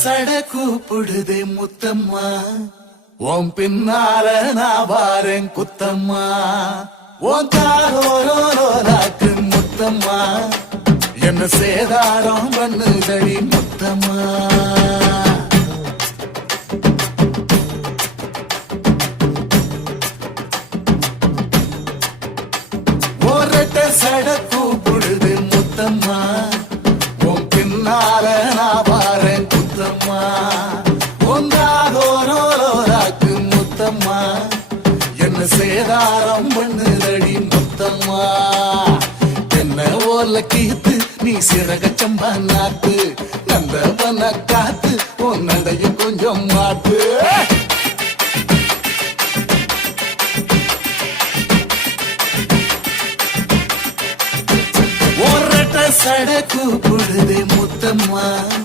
சட கூப்பிடுதே முத்தம்மா, உன் பின்னால நான் வாரேன் குத்தம்மா. உன் தாரோரோராக்கு முத்தம்மா, என்ன சேதாரம் பண்ணுதடி முத்தம்மா. ஒரட்ட சட கூப்பிடுது முத்தம்மா, உன் பின்னால நான் வாரேன் குத்தம்மா. ஒன்றாதோரோராக்கு முத்தம்மா, என்ன சேதாரம் பண்ணுதடி முத்தம்மா. என்ன ஓல கீத்து நீ சிறக சம்பா நாட்டு, நந்தவன காத்து உன் நடைய கொஞ்சம் மாட்டு. ஒரட்ட சட கூப்பிடுதே முத்தம்மா.